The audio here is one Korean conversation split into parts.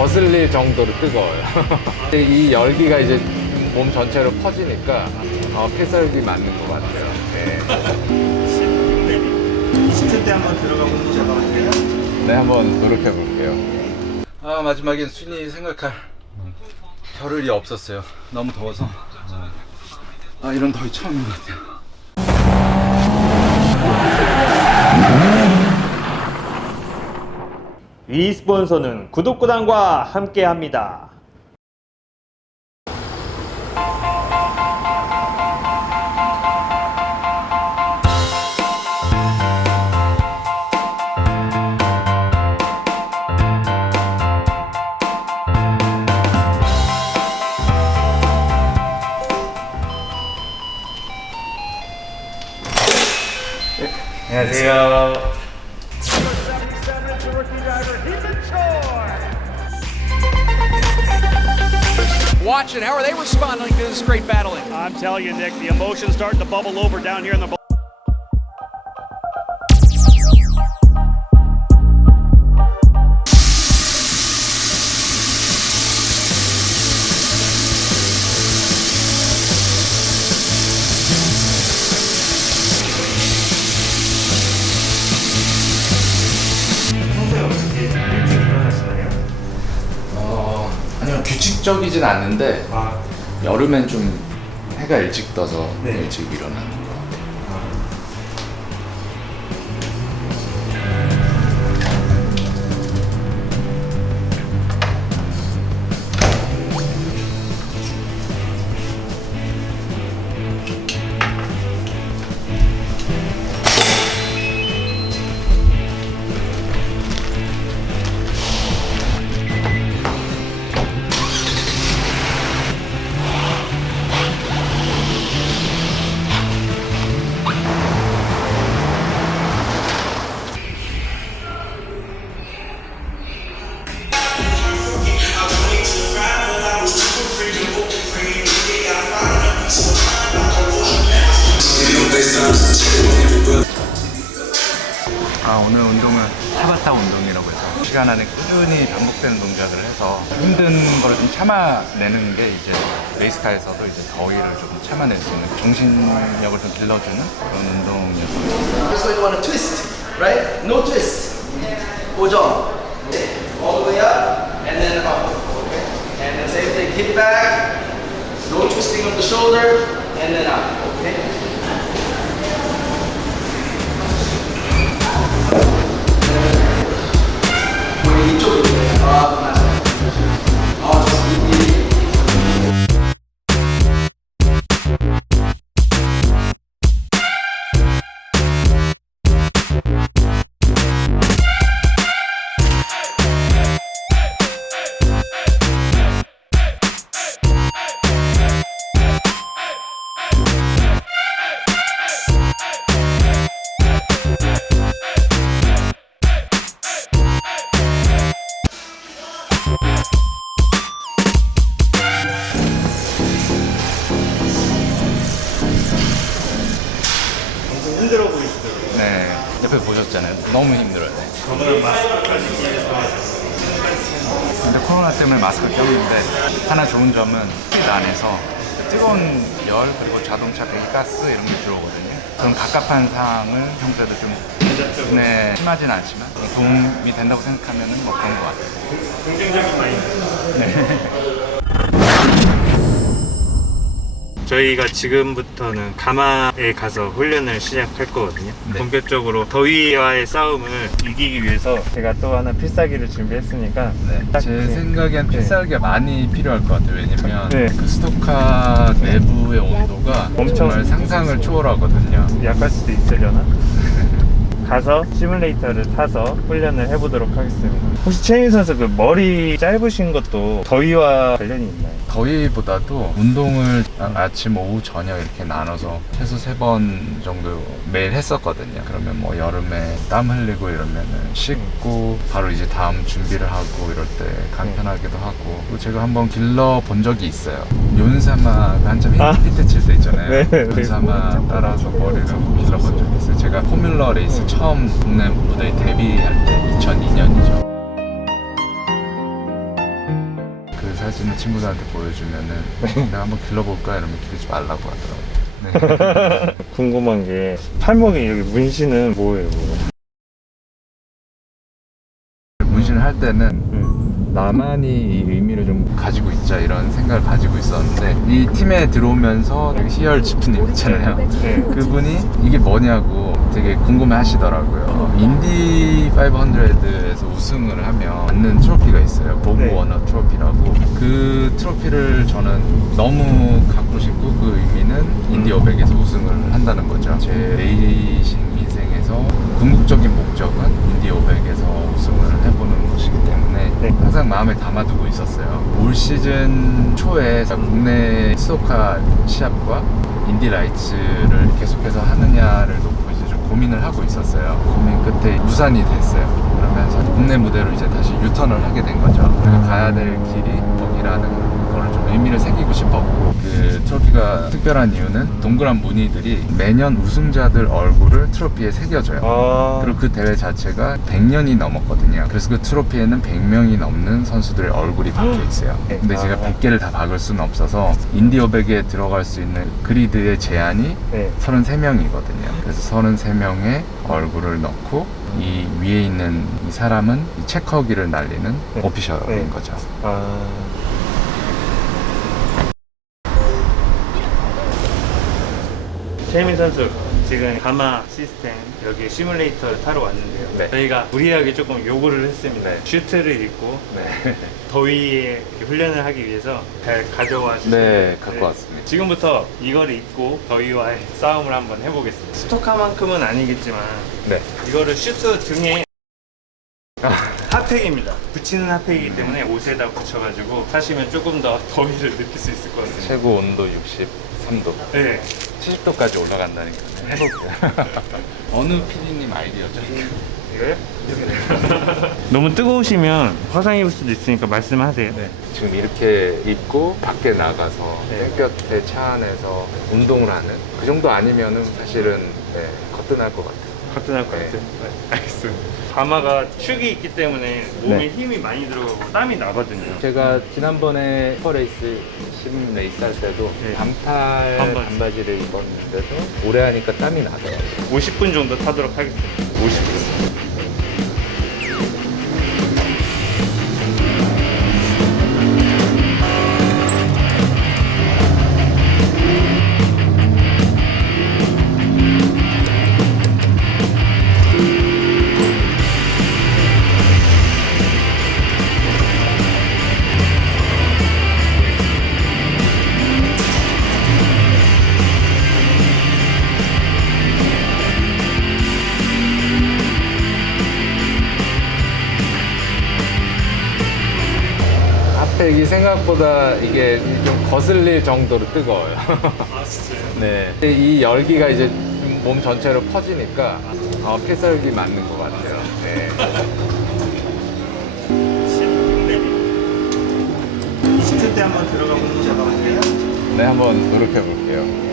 거슬릴 정도로 뜨거워요. 이 열기가 이제 몸 전체로 퍼지니까 어, 필살기 맞는 것 같아요. 네. 10초 때 한번 들어가 보는 제가 할게요. 네, 한번 노력해 볼게요. 아, 마지막엔 순이 생각할 겨를이 없었어요. 너무 더워서. 아, 이런 더위 처음인 것 같아요. 위 스폰서는 구독구단과 함께합니다. 안녕하세요. It. How are they responding to this great battling? I'm telling you, Nick, the emotion's starting to bubble over down here in the. 규칙적이진 않는데 아, 여름엔 좀 해가 일찍 떠서 네. 일찍 일어나는 아 오늘 운동은 타바타 운동이라고 해서 시간 안에 꾸준히 반복되는 동작을 해서 힘든 거를 좀 참아내는 게 이제 레이스카에서도 이제 더위를 좀 참아낼 수 있는 정신력을 좀 길러주는 그런 운동이었어요. So you want to twist, right? No twist. 고정. All the way up and then up. And the same thing. Hip back. No twisting of the shoulder and then up. 힘들어 보이시더라고요. 네 옆에 보셨잖아요. 너무 힘들어요. 네. 저번에 마스크 까지 끼해서 근데 코로나 때문에 마스크를 꼈는데 하나 좋은 점은 핏 안에서 뜨거운 열 그리고 자동차 배기가스 이런 게 들어오거든요. 그런 갑갑한 상황을 평소에도 좀 네, 심하진 않지만 도움이 된다고 생각하면 뭐 그런 것 같아요. 긍정적인 마인드. 저희가 지금부터는 가마에 가서 훈련을 시작할 거거든요. 네. 본격적으로 더위와의 싸움을 이기기 위해서 제가 또 하나 필살기를 준비했으니까 딱제 그- 생각엔 네. 필살기가 많이 필요할 것 같아요. 왜냐면 네. 그 스토카 내부의 온도가 엄청- 정말 상상을 초월하거든요. 약할 수도 있으려나? 가서 시뮬레이터를 타서 훈련을 해보도록 하겠습니다. 혹시 최인 선수 그 머리 짧으신 것도 더위와 관련이 있나요? 더위보다도 운동을 아- 아침, 오후, 저녁 이렇게 나눠서 최소 세 번 정도 매일 했었거든요. 그러면 뭐 여름에 땀 흘리고 이러면은 씻고 바로 이제 다음 준비를 하고 이럴 때 간편하기도 하고 그리고 제가 한번 길러 본 적이 있어요. 윤사마가 한참 히- 아. 히트 칠 때 있잖아요. 네. 윤사마 따라서 머리를 길러 본 적이 있어요. 제가 포뮬러 레이스 처음 국내 무대에 데뷔할 때 2002년이죠. 그 사진을 친구들한테 보여주면은 내가 한번 길러볼까 이러면 기르지 말라고 하더라고요. 네. 궁금한 게 팔목에 여기 문신은 뭐예요? 문신을 할 때는 음. 나만이 이 의미를 좀 가지고 있자 이런 생각을 가지고 있었는데 이 팀에 들어오면서 희열 지프님 있잖아요. 네. 그분이 이게 뭐냐고 되게 궁금해 하시더라고요. 인디 500에서 우승을 하면 받는 트로피가 있어요. 보브 네. 워너 트로피라고. 그 트로피를 저는 너무 갖고 싶고 그 의미는 인디 500에서 우승을 한다는 거죠. 제 레이싱 인생에서 궁극적인 목적은 인디 500에서 우승을 해보는 것이기 때문에 네. 항상 마음에 담아두고 있었어요. 올 시즌 초에 국내 스토카 시합과 인디 라이츠를 계속해서 하느냐를 놓고 이제 좀 고민을 하고 있었어요. 고민 끝에 무산이 됐어요. 그러면서 국내 무대로 이제 다시 유턴을 하게 된 거죠. 가야 될 길이 좀 의미를 새기고 싶었고 그 트로피가 특별한 이유는 동그란 무늬들이 매년 우승자들 얼굴을 트로피에 새겨져요. 아. 그리고 그 대회 자체가 100년이 넘었거든요. 그래서 그 트로피에는 100명이 넘는 선수들의 얼굴이 박혀 있어요. 근데 제가 아. 100개를 다 박을 수는 없어서 인디 500에 들어갈 수 있는 그리드의 제한이 네. 33명이거든요. 그래서 33명의 얼굴을 넣고 이 위에 있는 이 사람은 이 체커기를 날리는 네. 오피셜인 네. 거죠. 아. 최민 선수 지금 가마 시스템 여기 시뮬레이터를 타러 왔는데요. 네. 저희가 무리하게 조금 요구를 했습니다. 슈트를 입고 네. 더위에 훈련을 하기 위해서 잘 가져와 주세요. 네, 갖고 왔습니다. 지금부터 이거를 입고 더위와의 싸움을 한번 해보겠습니다. 스토카만큼은 아니겠지만 네. 이거를 슈트 등에 핫팩입니다. 붙이는 핫팩이기 때문에 옷에다 붙여가지고 타시면 조금 더 더위를 느낄 수 있을 것 같습니다. 최고 온도 63도. 네. 70도까지 올라간다니까 해볼게요. 어느 PD님 아이디어죠? 이거요? 너무 뜨거우시면 화상 입을 수도 있으니까 말씀하세요. 네. 지금 이렇게 입고 밖에 나가서 네. 햇볕에 차 안에서 운동을 하는 그 정도 아니면은 사실은 네, 거뜬할 것 같아요. 커튼할 것 네. 같아요. 네. 알겠습니다. 가마가 축이 있기 때문에 몸에 네. 힘이 많이 들어가고 땀이 나거든요. 제가 지난번에 슈퍼레이스 심 레이스 할 때도 네. 방탈 반바지. 반바지 를 입었는데도 오래 하니까 땀이 나더라고요. 50분 정도 타도록 하겠습니다. 50분. 생각보다 이게 좀 거슬릴 정도로 뜨거워요. 아 진짜요? 네. 이 열기가 이제 몸 전체로 퍼지니까 어, 필살기 맞는 것 같아요. 네. 20초 때 한번 들어가 보는 거 할게요. 네, 한번 노력해 볼게요.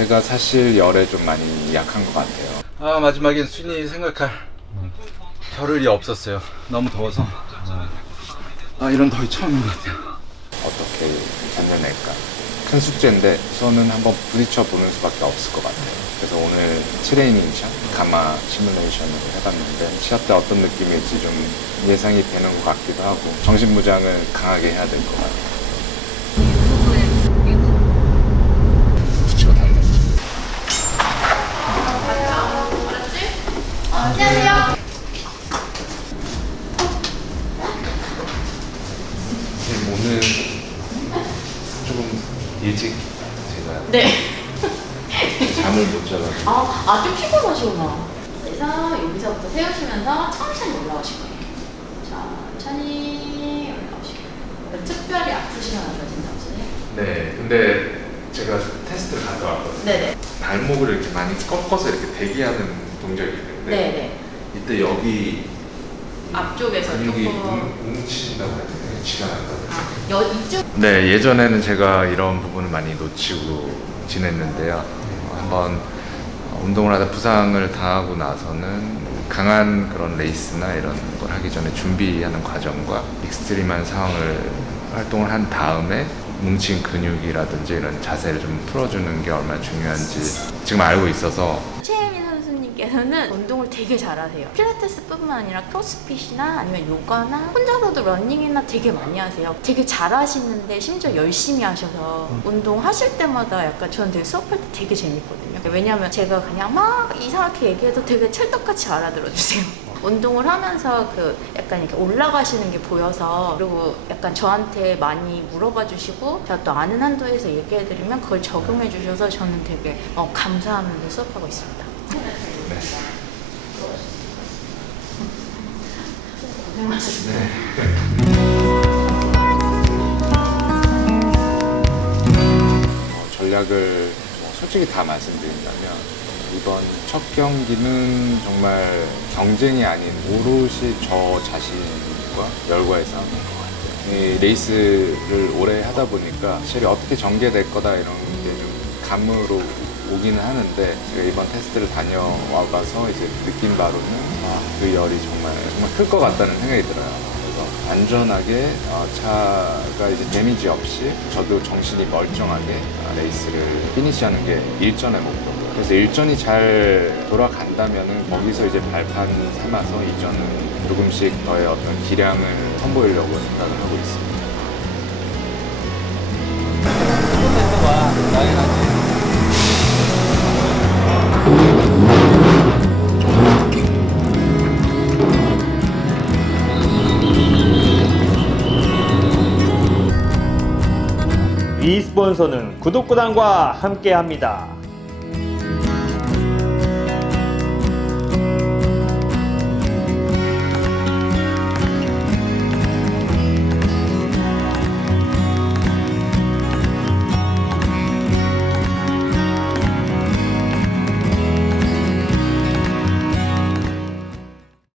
제가 사실 열에 좀 많이 약한 것 같아요. 아 마지막엔 순위 생각할 겨를이 없었어요. 너무 더워서. 아 이런 더위 처음인 것 같아요. 어떻게 견뎌낼까? 큰 숙제인데 우선은 한번 부딪혀 보는 수밖에 없을 것 같아요. 그래서 오늘 트레이닝 샷, 가마 시뮬레이션을 해봤는데 시합 때 어떤 느낌일지 좀 예상이 되는 것 같기도 하고 정신 무장을 강하게 해야 될 것 같아요. 네. 잘 잠을 못 자가지고 아, 아, 좀 피곤하시구나. 그래서 여기서부터 세우시면서 천천히 올라오실 거예요. 천천히 올라오실 거예요. 특별히 아프시거나 그러진 않으세요? 네 근데 제가 테스트를 갔다 왔거든요 네네. 발목을 이렇게 많이 꺾어서 이렇게 대기하는 동작이 있는데 네네. 이때 여기 앞쪽에서 근육이 조금. 뭉- 뭉친다고 해야 되나 아, 여, 이쪽. 네, 예전에는 제가 이런 부분을 많이 놓치고 지냈는데요. 한번 운동을 하다 부상을 당하고 나서는 강한 그런 레이스나 이런 걸 하기 전에 준비하는 과정과 익스트림한 상황을 활동을 한 다음에 뭉친 근육이라든지 이런 자세를 좀 풀어주는 게 얼마나 중요한지 지금 알고 있어서 선수님께서는 운동을 되게 잘하세요. 필라테스뿐만 아니라 크로스핏이나 아니면 요가나 혼자서도 러닝이나 되게 많이 하세요. 되게 잘하시는데 심지어 열심히 하셔서 운동하실 때마다 약간 저는 되게 수업할 때 되게 재밌거든요. 왜냐하면 제가 그냥 막 이상하게 얘기해도 되게 찰떡같이 알아들어주세요. 운동을 하면서 그 약간 이렇게 올라가시는 게 보여서 그리고 약간 저한테 많이 물어봐 주시고 제가 또 아는 한도에서 얘기해 드리면 그걸 적용해 주셔서 저는 되게 어, 감사하면서 수업하고 있습니다. 고생하셨습니다. 어, 전략을 뭐 솔직히 다 말씀드린다면 이번 첫 경기는 정말 경쟁이 아닌 오롯이 저 자신과 열과의 싸움인 것 같아요. 이 레이스를 오래 하다 보니까 사실 어떻게 전개될 거다 이런 게 좀 감으로 오기는 하는데 제가 이번 테스트를 다녀와 봐서 이제 느낀 바로는 아, 그 열이 정말 정말 클 것 같다는 생각이 들어요. 그래서 안전하게 어, 차가 이제 데미지 없이 저도 정신이 멀쩡하게 어, 레이스를 피니시하는 게 일전의 목표고요. 그래서 일전이 잘 돌아간다면은 거기서 이제 발판 삼아서 이전은 조금씩 더의 어떤 기량을 선보이려고 생각을 하고 있습니다. 위 스폰서는 구독구단과 함께합니다.